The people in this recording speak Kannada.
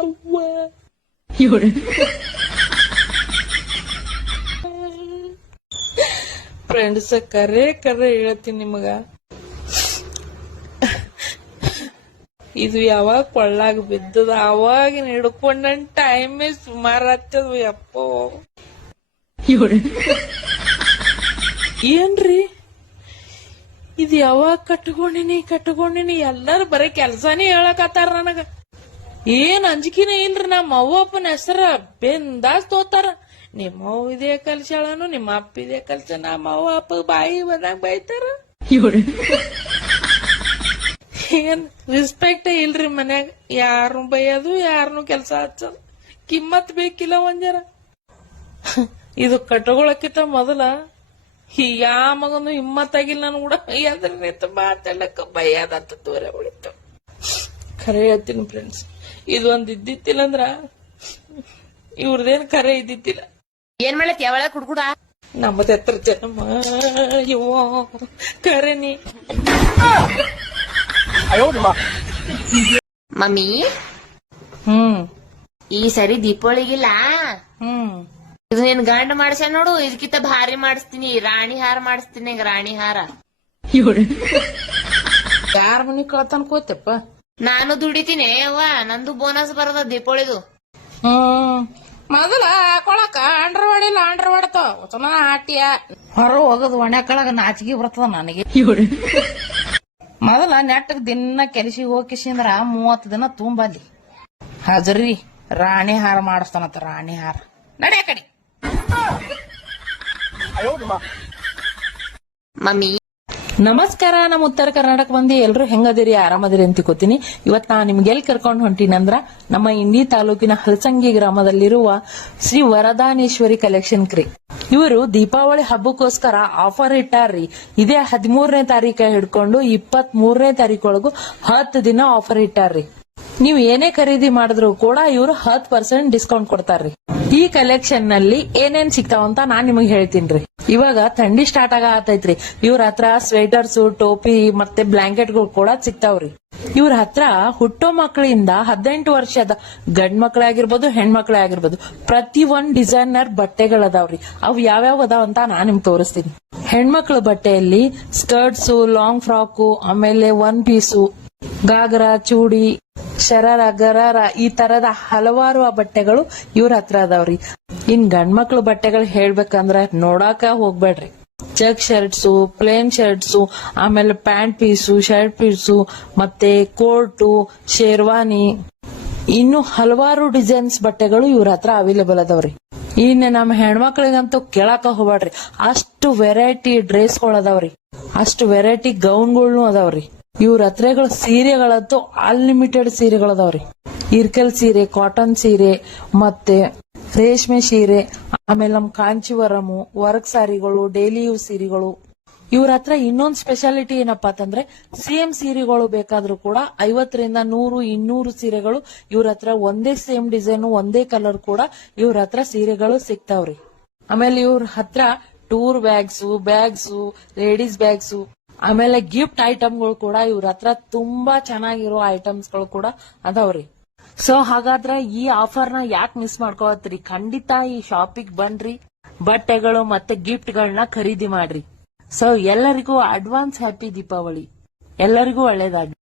ಅವ್ವ. ಫ್ರೆಂಡ್ಸ್ ಕರೆ ಕರೆ ಹೇಳ್ತೀನಿ ನಿಮಗ. ಇದು ಯಾವಾಗ ಕೊಳ್ಳಾಗ ಬಿದ್ದದ ಅವಾಗ ಹಿಡ್ಕೊಂಡ್ ಟೈಮ್ ಟೈಮೇ ಸುಮಾರು ಹತ್ತದ ಯಪ್ಪೋ ಏನ್ರಿ? ಇದು ಯಾವಾಗ ಕಟ್ಕೊಂಡಿನಿ ಕಟ್ಕೊಂಡಿನಿ, ಎಲ್ಲಾರು ಬರೀ ಕೆಲ್ಸಾನೇ ಹೇಳಕತ್ತಾರ ನನಗ. ಏನ್ ಅಂಜಿಕಿನ ಇಲ್ರಿ ನಮ್ಮ ಅವ್ವ ಅಪ್ಪನ ಹೆಸರ ಬೆಂದಾಸ್ ತೋತಾರ. ನಿಮ್ಮ ಅವ್ವ ಇದೇ ಕಲ್ಸ್ಯಾಳನು, ನಿಮ್ಮ ಅಪ್ಪ ಇದೇ ಕಲ್ಸ, ನಮ್ಮ ಅವ್ವ ಅಪ್ಪ ಬಾಯಿ ಬಂದಾಗ ಬೈತಾರ. ಏನ್ ರಿಸ್ಪೆಕ್ಟ್ ಇಲ್ರಿ ಮನ್ಯಾಗ. ಯಾರು ಬೈಯೋದು ಯಾರನ್ನು ಕೆಲ್ಸ ಹಚ್ಚೋದು. ಕಿಮ್ಮತ್ ಬೇಕಿಲ್ಲ ಒಂದ್ಯಾರ ಇದು ಕಟ್ಕೊಳಕ್ಕಿಂತ ಮೊದಲ ಈ ಯಾ ಮಗನು ಹಿಮ್ಮತ್ತಾಗಿಲ್ಲ ನಾನು ಕೂಡ ಎದ್ರ ನಿಂತು ಮಾತಾಡಕ ಬೈಯದಂತ ದೂರ ಉಳಿತು. ಖರೆ ಹೇಳ್ತೀನಿ ಫ್ರೆಂಡ್ಸ್ ಇದು ಒಂದ್ ಇದ್ದಿತ್ತಿಲ್ಲ ಅಂದ್ರ ಇವ್ರದೇನ್ ಖರೆ ಇದ್ದಿತ್ತಿಲ್ಲ. ಏನ್ ಮಾಡಕ್ ಯಾವಳ ಕುಡ್ಕುಡ? ನಮ್ಮದ ಹತ್ರ ಜನ್ಮ ಅಯ್ಯೋ ಖರೇನಿ ಮಮ್ಮಿ ಹ್ಮ್. ಈ ಸರಿ ದೀಪಾವಳಿಗಿಲ್ಲ? ಹ್ಮ್. ಇದು ನಿನ್ ಗಂಡ ಮಾಡ್ಸ ನೋಡು ಇದಕ್ಕಿಂತ ಭಾರಿ ಮಾಡಿಸ್ತೀನಿ ರಾಣಿ ಹಾರ ಮಾಡಿಸ್ತೀನಿ ರಾಣಿ ಹಾರ. ಯಾರ ಮನಿ ಕಳ್ತಾನ ಕೂತಪ್ಪ? ನಾನು ದುಡಿತೀನಿ ಅವ್ವ ನಂದು ಬೋನಸ್ ಬರದ ದೀಪಾವಳಿದು. ಹ್ಮ್ ಮೊದಲ ಹಾಕೊಳಕ ಅಂಡ್ರವಾಡಿ ಇಲ್ಲ ಅಂಡ್ರವಾಡ್ತಾವ ಚಲೋ ಹಾಟಿಯ. ಹೊರ ಹೋಗದು ಒಣಕಳಗ ನಾಚಿಗೆ ಬರ್ತದ ನನಗೆ. ಮೊದಲ ನೆಟ್ಟಗ್ ದಿನ ಕೆಲ್ಸಿಗೆ ಹೋಗಿಸಿಂದ್ರ ಮೂವತ್ತು ದಿನ ತುಂಬಲ್ಲಿ. ಹಜರಿ ರಾಣಿ ಹಾರ ಮಾಡಿಸ್ತಾನತ್ತ ರಾಣಿ ಹಾರ. ನಡೆ ಕಡೆ. ಮಮ್ಮಿ. ನಮಸ್ಕಾರ ನಮ್ಮ ಉತ್ತರ ಕರ್ನಾಟಕ ಮಂದಿ ಎಲ್ರು ಹೆಂಗದಿರಿ? ಆರಾಮದಿರಿ ಅಂತ ತಿಳ್ಕೊತೀನಿ ಇವತ್ ನಾ ನಿಮ್ಗೆ ಎಲ್ಲಿ ಕರ್ಕೊಂಡು ಹೊಂಟೀನಂದ್ರ ನಮ್ಮ ಇಂಡಿ ತಾಲೂಕಿನ ಹಲಸಂಗಿ ಗ್ರಾಮದಲ್ಲಿರುವ ಶ್ರೀ ವರದಾನೇಶ್ವರಿ ಕಲೆಕ್ಷನ್ ಕ್ರಿ. ಇವರು ದೀಪಾವಳಿ ಹಬ್ಬಕ್ಕೋಸ್ಕರ ಆಫರ್ ಇಟ್ಟಾರ್ರಿ. ಇದೇ ಹದಿಮೂರನೇ ತಾರೀಕ ಹಿಡ್ಕೊಂಡು ಇಪ್ಪತ್ತ್ ಮೂರನೇ ತಾರೀಕೊಳಗು ಹತ್ತು ದಿನ ಆಫರ್ ಇಟ್ಟಾರ್ರಿ. ನೀವು ಏನೇ ಖರೀದಿ ಮಾಡಿದ್ರು ಕೂಡ ಇವರು ಹತ್ತು ಪರ್ಸೆಂಟ್ ಡಿಸ್ಕೌಂಟ್ ಕೊಡ್ತಾರ್ರಿ. ಈ ಕಲೆಕ್ಷನ್ನಲ್ಲಿ ಏನೇನ್ ಸಿಗ್ತಾವಂತ ನಾನ್ ನಿಮಗೆ ಹೇಳ್ತೀನ್ರಿ. ಇವಾಗ ಥಂಡಿ ಸ್ಟಾರ್ಟ್ ಆಗ ಆತೈತ್ರಿ. ಇವ್ರ ಹತ್ರ ಸ್ವೆಟರ್ಸ್ ಟೋಪಿ ಮತ್ತೆ ಬ್ಲಾಂಕೆಟ್ಗಳು ಕೂಡ ಸಿಗ್ತಾವ್ರಿ. ಇವ್ರ ಹತ್ರ ಹುಟ್ಟೋ ಮಕ್ಕಳಿಂದ ಹದಿನೆಂಟು ವರ್ಷದ ಗಂಡ್ ಮಕ್ಳೇ ಆಗಿರ್ಬೋದು ಹೆಣ್ಮಕ್ಳೇ ಆಗಿರ್ಬೋದು, ಪ್ರತಿ ಒಂದ್ ಡಿಸೈನರ್ ಬಟ್ಟೆಗಳದಾವ್ರಿ ಅವು ಯಾವ್ಯಾವ ಅದಾವ ಅಂತ ನಾನ್ ನಿಮ್ಗೆ ತೋರಿಸ್ತೀನಿ. ಹೆಣ್ಮಕ್ಳ ಬಟ್ಟೆಯಲ್ಲಿ ಸ್ಕರ್ಟ್ಸು ಲಾಂಗ್ ಫ್ರಾಕು ಆಮೇಲೆ ಒನ್ ಪೀಸು ಗಾಗರ ಚೂಡಿ, ಶರಾರ, ಗರಾರ ಈ ತರದ ಹಲವಾರು ಬಟ್ಟೆಗಳು ಇವ್ರ ಹತ್ರ ಅದಾವ್ರಿ. ಇನ್ ಗಂಡ್ಮಕ್ಳು ಬಟ್ಟೆಗಳು ಹೇಳ್ಬೇಕಂದ್ರ ನೋಡಾಕ ಹೋಗ್ಬೇಡ್ರಿ. ಚೆಕ್ ಶರ್ಟ್ಸು, ಪ್ಲೇನ್ ಶರ್ಟ್ಸು, ಆಮೇಲೆ ಪ್ಯಾಂಟ್ ಪೀಸು, ಶರ್ಟ್ ಪೀಸು, ಮತ್ತೆ ಕೋಟು, ಶೇರ್ವಾನಿ. ಇನ್ನು ಹಲವಾರು ಡಿಸೈನ್ಸ್ ಬಟ್ಟೆಗಳು ಇವ್ರ ಹತ್ರ ಅವೈಲೇಬಲ್ ಅದಾವ್ರಿ. ಇನ್ನು ನಮ್ಮ ಹೆಣ್ಮಕ್ಳಿಗಂತೂ ಕೇಳಾಕ ಹೋಗ್ಬೇಡ್ರಿ ಅಷ್ಟು ವೆರೈಟಿ ಡ್ರೆಸ್ಗಳು ಅದಾವ್ರಿ. ಅಷ್ಟು ವೆರೈಟಿ ಗೌನ್ಗಳ್ನು ಅದಾವ್ರಿ. ಇವ್ರ ಹತ್ರಗಳ ಸೀರೆಗಳಂತೂ ಅನ್ಲಿಮಿಟೆಡ್ ಸೀರೆಗಳದಾವ್ರಿ ಇರ್ಕಲ್ ಸೀರೆ, ಕಾಟನ್ ಸೀರೆ, ಮತ್ತೆ ರೇಷ್ಮೆ ಸೀರೆ, ಆಮೇಲೆ ನಮ್ ಕಾಂಚಿವರಮು, ವರ್ಕ್ ಸಾರಿಗಳು ಡೈಲಿ ಯೂಸ್ ಸೀರೆಗಳು. ಇವ್ರ ಹತ್ರ ಇನ್ನೊಂದ್ ಸ್ಪೆಷಾಲಿಟಿ ಏನಪ್ಪಾ ಅಂತಂದ್ರೆ, ಸೇಮ್ ಸೀರೆಗಳು ಬೇಕಾದ್ರೂ ಕೂಡ ಐವತ್ತರಿಂದ ನೂರು, ಇನ್ನೂರು ಸೀರೆಗಳು ಇವ್ರ ಹತ್ರ ಒಂದೇ ಸೇಮ್ ಡಿಸೈನ್, ಒಂದೇ ಕಲರ್ ಕೂಡ ಇವ್ರ ಹತ್ರ ಸೀರೆಗಳು ಸಿಗ್ತಾವ್ರಿ. ಆಮೇಲೆ ಇವ್ರ ಹತ್ರ tour bags bags, ladies bags, ಆಮೇಲೆ ಗಿಫ್ಟ್ ಐಟಮ್ಗಳು ಕೂಡ ಇವ್ರ ಹತ್ರ ತುಂಬಾ ಚೆನ್ನಾಗಿರೋ ಐಟಮ್ಸ್ಗಳು ಕೂಡ ಅದಾವ್ರಿ. ಸೊ ಹಾಗಾದ್ರೆ ಈ ಆಫರ್ನ ಯಾಕೆ ಮಿಸ್ ಮಾಡ್ಕೋತ್ರಿ ಖಂಡಿತ ಈ ಶಾಪಿಗೆ ಬನ್ರಿ, ಬಟ್ಟೆಗಳು ಮತ್ತೆ ಗಿಫ್ಟ್ ಗಳನ್ನ ಖರೀದಿ ಮಾಡ್ರಿ. ಸೊ ಎಲ್ಲರಿಗೂ ಅಡ್ವಾನ್ಸ್ ಹ್ಯಾಪಿ ದೀಪಾವಳಿ. ಎಲ್ಲರಿಗೂ ಒಳ್ಳೇದಾಗ್ಲಿ.